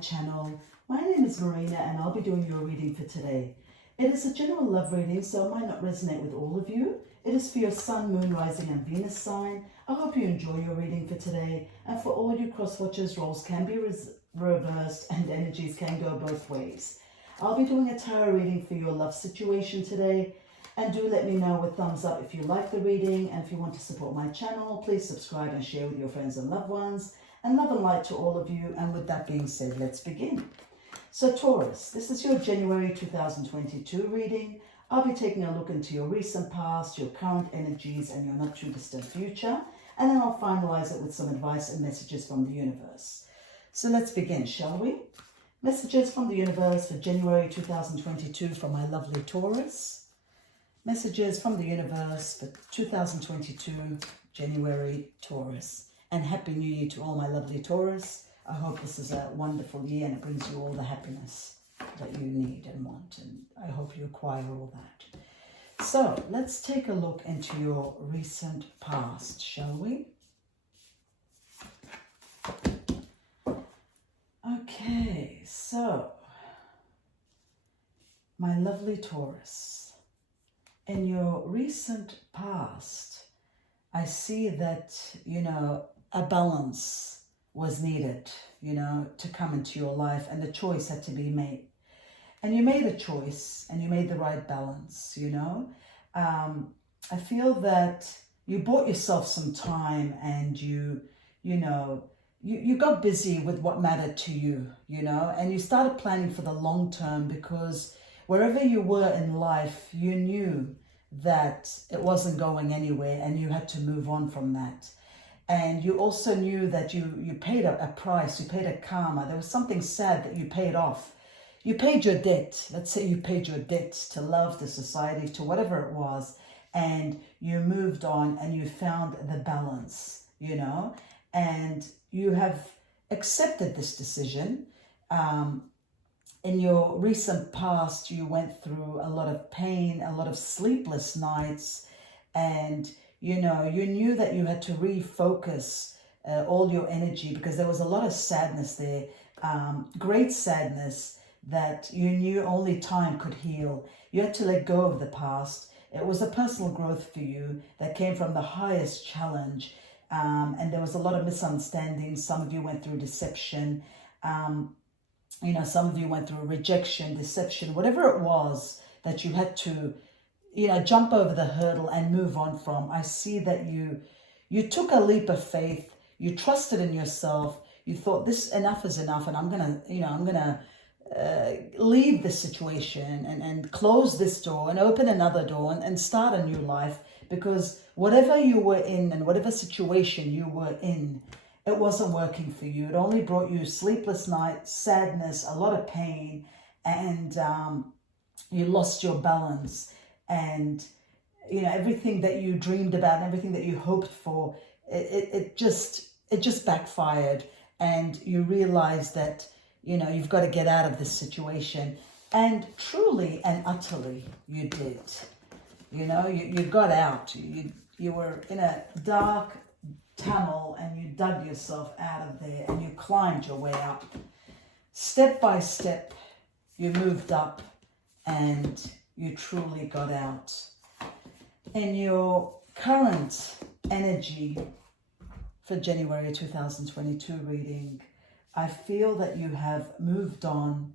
Channel. My name is Marina and I'll be doing your reading for today. It is a general love reading, so it might not resonate with all of you. It is for your Sun, Moon, Rising and Venus sign. I hope you enjoy your reading for today, and for all you cross watchers, roles can be reversed and energies can go both ways. I'll be doing a tarot reading for your love situation today, and do let me know with thumbs up if you like the reading, and if you want to support my channel, please subscribe and share with your friends and loved ones. And love and light to all of you. And with that being said, let's begin. So Taurus, this is your January 2022 reading. I'll be taking a look into your recent past, your current energies, and your not too distant future. And then I'll finalize it with some advice and messages from the universe. So let's begin, shall we? Messages from the universe for January 2022 from my lovely Taurus. Messages from the universe for 2022, January Taurus. And Happy New Year to all my lovely Taurus. I hope this is a wonderful year and it brings you all the happiness that you need and want. And I hope you acquire all that. So let's take a look into your recent past, shall we? Okay, so my lovely Taurus, in your recent past, I see that, a balance was needed, to come into your life, and the choice had to be made. And you made a choice and you made the right balance, I feel that you bought yourself some time and you got busy with what mattered to you, and you started planning for the long term, because wherever you were in life, you knew that it wasn't going anywhere and you had to move on from that. And you also knew that you paid a price, you paid a karma. There was something sad that you paid off. You paid your debt. Let's say you paid your debt to love, to society, to whatever it was. And you moved on and you found the balance, and you have accepted this decision. In your recent past, you went through a lot of pain, a lot of sleepless nights, and you knew that you had to refocus all your energy, because there was a lot of sadness there, great sadness that you knew only time could heal. You had to let go of the past. It was a personal growth for you that came from the highest challenge, and there was a lot of misunderstandings. Some of you went through deception. Some of you went through rejection, deception, whatever it was that you had to jump over the hurdle and move on from. I see that you took a leap of faith. You trusted in yourself. You thought, this enough is enough, and I'm gonna leave this situation and close this door and open another door and start a new life, because whatever you were in and whatever situation you were in, it wasn't working for you. It only brought you sleepless nights, sadness, a lot of pain, and you lost your balance. And everything that you dreamed about and everything that you hoped for, it just backfired, and you realized that you've got to get out of this situation. And truly and utterly you did. You got out. You were in a dark tunnel and you dug yourself out of there and you climbed your way up. Step by step you moved up and you truly got out. In your current energy for January 2022 reading, I feel that you have moved on.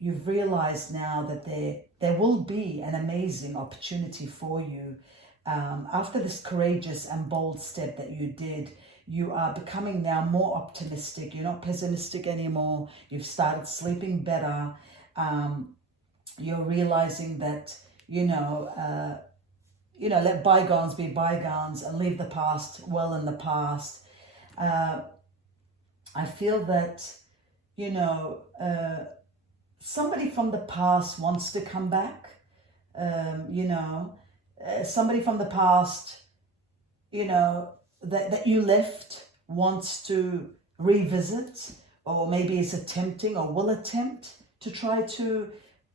You've realized now that there will be an amazing opportunity for you. After this courageous and bold step that you did, you are becoming now more optimistic. You're not pessimistic anymore. You've started sleeping better. You're realizing that, let bygones be bygones and leave the past well in the past. I feel that, you know, somebody from the past wants to come back. You know, somebody from the past, you know, that you left wants to revisit, or maybe is attempting or will attempt to try to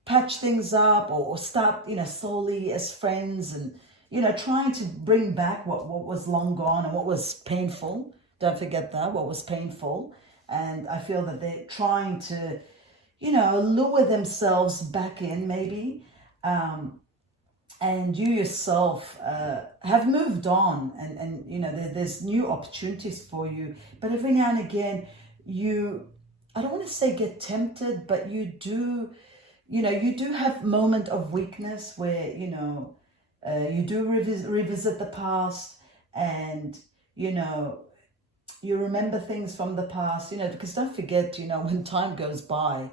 patch things up, or start, you know, slowly as friends, and, you know, trying to bring back what was long gone and what was painful. Don't forget that, what was painful. And I feel that they're trying to, you know, lure themselves back in, maybe. And you yourself have moved on, and you know, there's new opportunities for you. But every now and again, I don't want to say get tempted, but you do, you know, you do have moment of weakness where, you know, you do revisit the past, and, you know, you remember things from the past, you know, because don't forget, you know, when time goes by,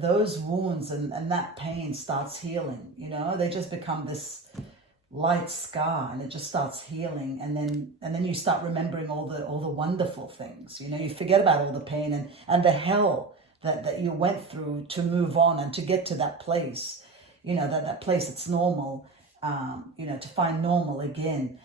those wounds and that pain starts healing, you know, they just become this light scar, and it just starts healing, and then you start remembering all the wonderful things, you know, you forget about all the pain and the hell that you went through to move on and to get to that place, you know, that place that's normal, you know, to find normal again.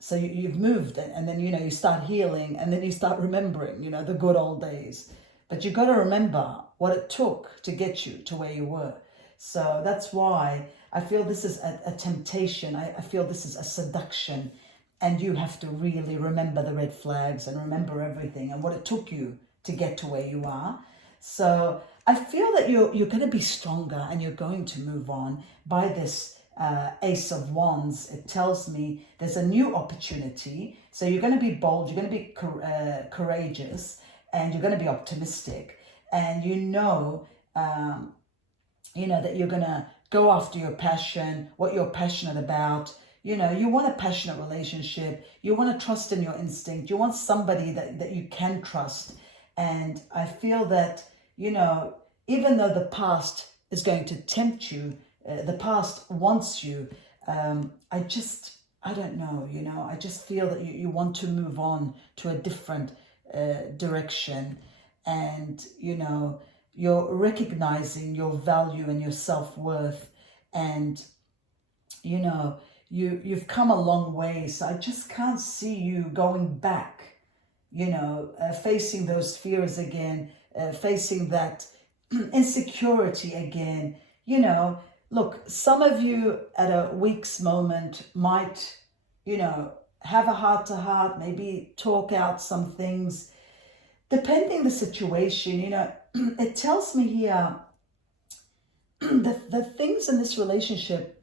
So you've moved, and then, you know, you start healing, and then you start remembering, you know, the good old days. But you got to remember what it took to get you to where you were. So that's why I feel this is a temptation. I feel this is a seduction, and you have to really remember the red flags and remember everything and what it took you to get to where you are. So I feel that you're going to be stronger, and you're going to move on by this Ace of Wands. It tells me there's a new opportunity. So you're going to be bold, you're going to be courageous, and you're going to be optimistic, and you know that you're going to go after your passion, what you're passionate about. You know, you want a passionate relationship, you want to trust in your instinct, you want somebody that you can trust. And I feel that, you know, even though the past is going to tempt you, the past wants you, I don't know, you know, I just feel that you want to move on to a different direction, and, you know, you're recognizing your value and your self-worth, and, you know, you've come a long way. So I just can't see you going back, you know, facing those fears again, facing that insecurity again. You know, look, some of you at a week's moment might, you know, have a heart-to-heart, maybe talk out some things, depending the situation. You know, it tells me here the things in this relationship,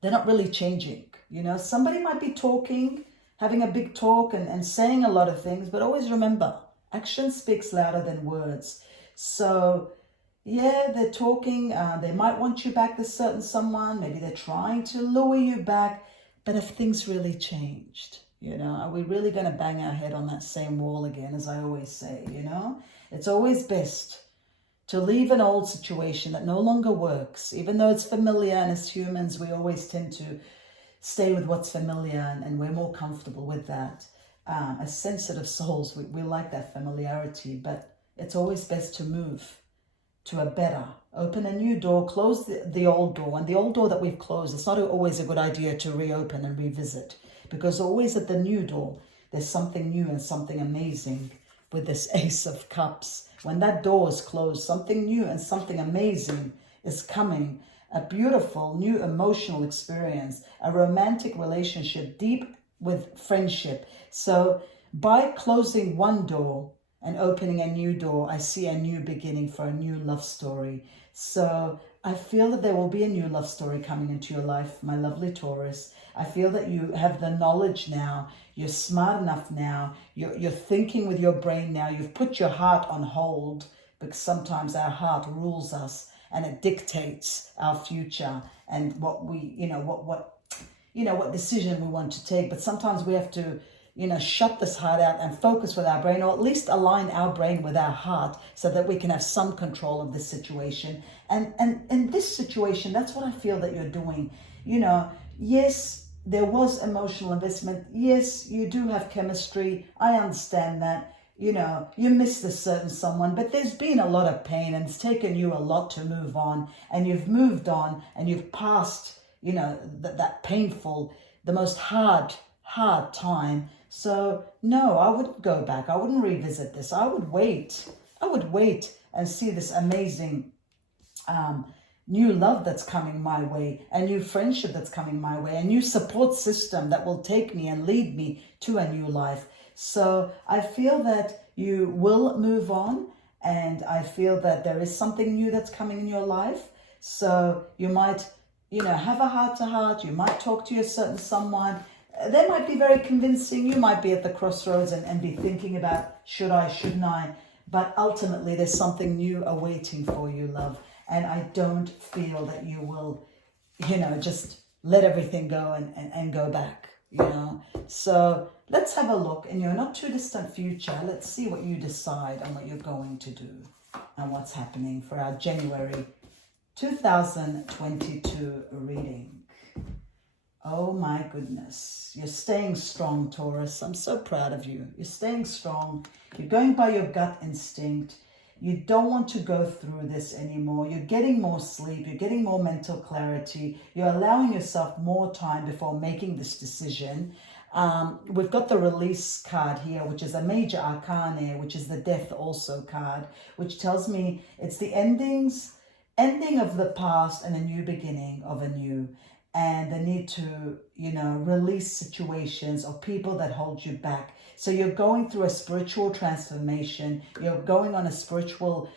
they're not really changing. You know, somebody might be talking, having a big talk and saying a lot of things, but always remember, action speaks louder than words. So yeah, they're talking, they might want you back, this certain someone, maybe they're trying to lure you back. But if things really changed, you know, are we really going to bang our head on that same wall again, as I always say? You know, it's always best to leave an old situation that no longer works, even though it's familiar, and as humans, we always tend to stay with what's familiar, and we're more comfortable with that. As sensitive souls, we like that familiarity, but it's always best to move to a better, open a new door, close the old door. And the old door that we've closed, it's not always a good idea to reopen and revisit, because always at the new door, there's something new and something amazing with this Ace of Cups. When that door is closed, something new and something amazing is coming. A beautiful new emotional experience, a romantic relationship, deep with friendship. So by closing one door and opening a new door, I see a new beginning for a new love story. So I feel that there will be a new love story coming into your life, my lovely Taurus. I feel that you have the knowledge now. You're smart enough now. You're thinking with your brain now. You've put your heart on hold, because sometimes our heart rules us and it dictates our future and what we, what decision we want to take. But sometimes we have to, shut this heart out and focus with our brain, or at least align our brain with our heart, so that we can have some control of this situation. And in this situation, that's what I feel that you're doing. Yes, there was emotional investment. Yes, you do have chemistry. I understand that. you know, you missed a certain someone, but there's been a lot of pain and it's taken you a lot to move on, and you've moved on and you've passed, you know, that painful, the most hard time. So no, I wouldn't go back. I wouldn't revisit this. I would wait and see this amazing new love that's coming my way, a new friendship that's coming my way, a new support system that will take me and lead me to a new life. So I feel that you will move on, and I feel that there is something new that's coming in your life. So you might, you know, have a heart-to-heart. You might talk to a certain someone. They might be very convincing. You might be at the crossroads and be thinking about, should I, shouldn't I? But ultimately, there's something new awaiting for you, love. And I don't feel that you will, you know, just let everything go and go back, you know. So let's have a look in your not too distant future. Let's see what you decide on what you're going to do and what's happening for our January 2022 reading. Oh my goodness. You're staying strong, Taurus. I'm so proud of you. You're staying strong. You're going by your gut instinct. You don't want to go through this anymore. You're getting more sleep. You're getting more mental clarity. You're allowing yourself more time before making this decision. We've got the release card here, which is a major arcana, which is the death also card, which tells me it's the ending of the past and a new beginning of a new. And the need to, you know, release situations or people that hold you back. So you're going through a spiritual transformation. You're going on a spiritual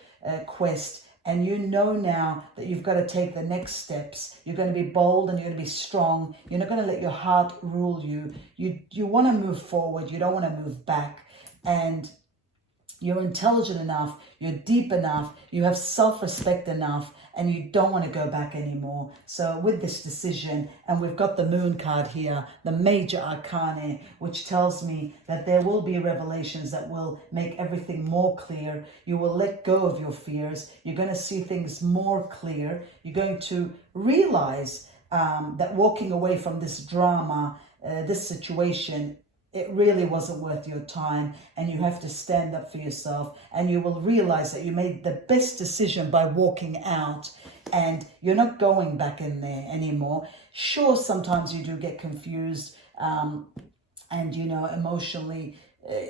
quest. And you know now that you've got to take the next steps. You're going to be bold and you're going to be strong. You're not going to let your heart rule you. You want to move forward. You don't want to move back. And you're intelligent enough, you're deep enough, you have self-respect enough, and you don't want to go back anymore. So with this decision, and we've got the moon card here, the major arcana, which tells me that there will be revelations that will make everything more clear. You will let go of your fears. You're going to see things more clear. You're going to realize that walking away from this drama, this situation, it really wasn't worth your time, and you have to stand up for yourself, and you will realize that you made the best decision by walking out, and you're not going back in there anymore. Sure, sometimes you do get confused, and, you know, emotionally,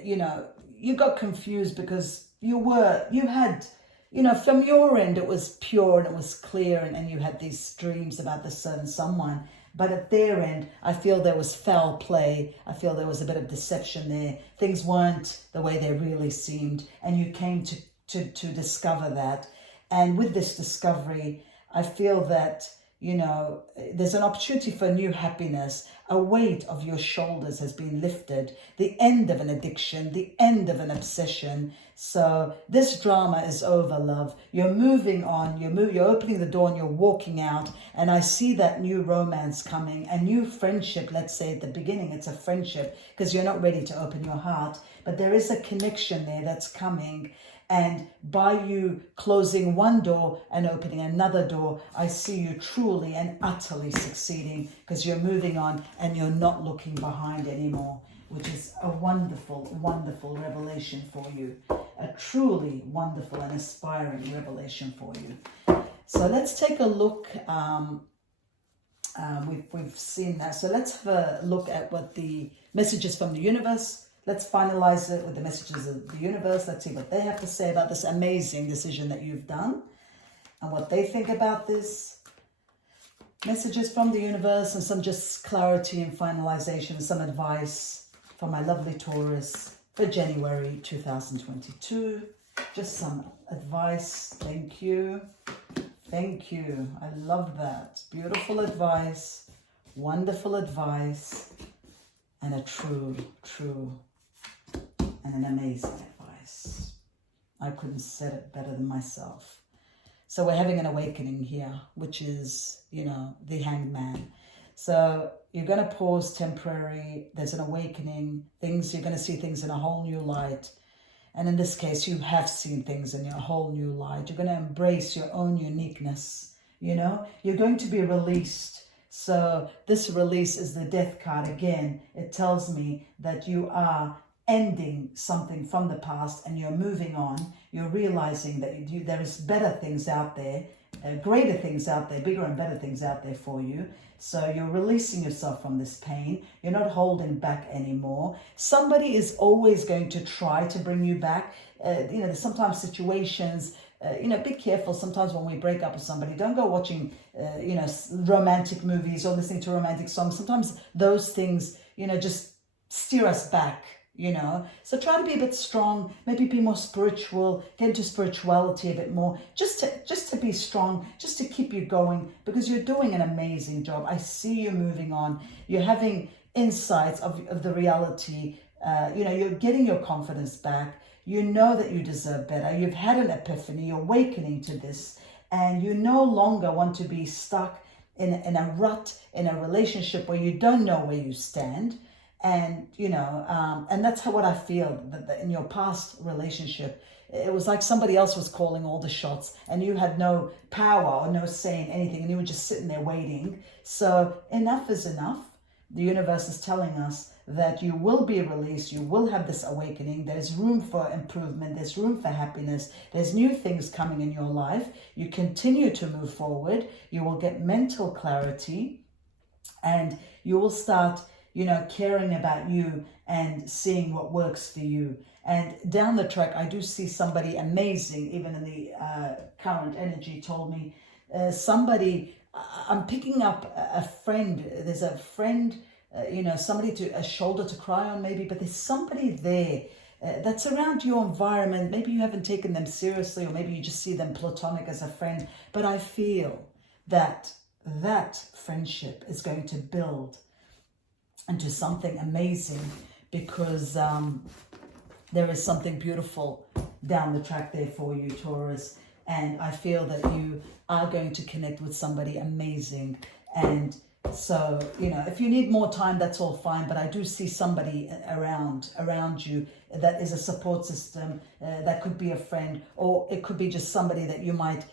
you know, you got confused because you had, you know, from your end, it was pure and it was clear, and you had these dreams about this certain someone. But at their end, I feel there was foul play. I feel there was a bit of deception there. Things weren't the way they really seemed. And you came to discover that. And with this discovery, I feel that, you know, there's an opportunity for new happiness. A weight of your shoulders has been lifted. The end of an addiction, the end of an obsession. So this drama is over, love. You're moving on. You're opening the door and you're walking out. And I see that new romance coming, a new friendship. Let's say at the beginning, it's a friendship because you're not ready to open your heart. But there is a connection there that's coming. And by you closing one door and opening another door, I see you truly and utterly succeeding because you're moving on and you're not looking behind anymore, which is a wonderful, wonderful revelation for you. A truly wonderful and inspiring revelation for you. So let's take a look. We've seen that. So let's have a look at what the messages from the universe. Let's finalize it with the messages of the universe. Let's see what they have to say about this amazing decision that you've done and what they think about this. Messages from the universe and some just clarity and finalization, some advice for my lovely Taurus for January 2022. Just some advice. Thank you. Thank you. I love that. Beautiful advice. Wonderful advice. And a true and an amazing advice. I couldn't say it better than myself. So we're having an awakening here, which is, you know, the Hanged Man. So you're going to pause temporary. There's an awakening. You're going to see things in a whole new light. And in this case, you have seen things in a whole new light. You're going to embrace your own uniqueness. You know, you're going to be released. So this release is the Death card again. It tells me that you are ending something from the past and you're moving on. You're realizing that there is better things out there, greater things out there, bigger and better things out there for you. So you're releasing yourself from this pain. You're not holding back anymore. Somebody is always going to try to bring you back. There's sometimes situations, be careful sometimes when we break up with somebody. Don't go watching, romantic movies or listening to romantic songs. Sometimes those things, just steer us back. So try to be a bit strong, maybe be more spiritual, get into spirituality a bit more, just to be strong, just to keep you going, because you're doing an amazing job. I see you moving on. You're having insights of the reality. You're getting your confidence back. You know that you deserve better. You've had an epiphany, you're awakening to this, and you no longer want to be stuck in a rut, in a relationship where you don't know where you stand. And, and that's what I feel, that in your past relationship, it was like somebody else was calling all the shots and you had no power or no say in anything, and you were just sitting there waiting. So enough is enough. The universe is telling us that you will be released, you will have this awakening, there's room for improvement, there's room for happiness, there's new things coming in your life. You continue to move forward, you will get mental clarity, and you will start caring about you and seeing what works for you. And down the track, I do see somebody amazing, even in the current energy told me, I'm picking up a friend. There's a friend, somebody a shoulder to cry on maybe, but there's somebody there that's around your environment. Maybe you haven't taken them seriously, or maybe you just see them platonic as a friend, but I feel that friendship is going to build into something amazing, because there is something beautiful down the track there for you, Taurus. And I feel that you are going to connect with somebody amazing. And so, if you need more time, that's all fine. But I do see somebody around you that is a support system. That could be a friend, or it could be just somebody that you might,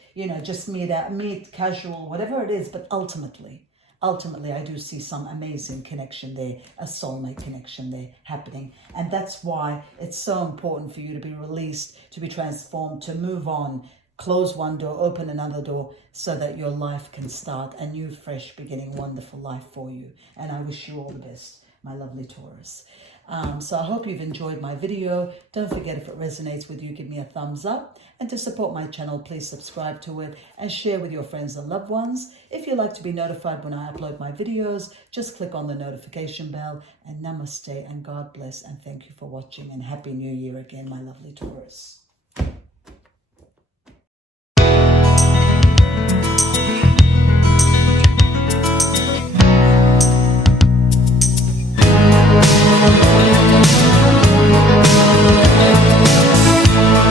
just meet casual, whatever it is. But ultimately, I do see some amazing connection there, a soulmate connection there happening. And that's why it's so important for you to be released, to be transformed, to move on, close one door, open another door, so that your life can start a new, fresh beginning, wonderful life for you. And I wish you all the best, my lovely Taurus. So I hope you've enjoyed my video. Don't forget, if it resonates with you, give me a thumbs up. And to support my channel, please subscribe to it and share with your friends and loved ones. If you'd like to be notified when I upload my videos, just click on the notification bell. And namaste and God bless, and thank you for watching, and Happy New Year again, my lovely Taurus.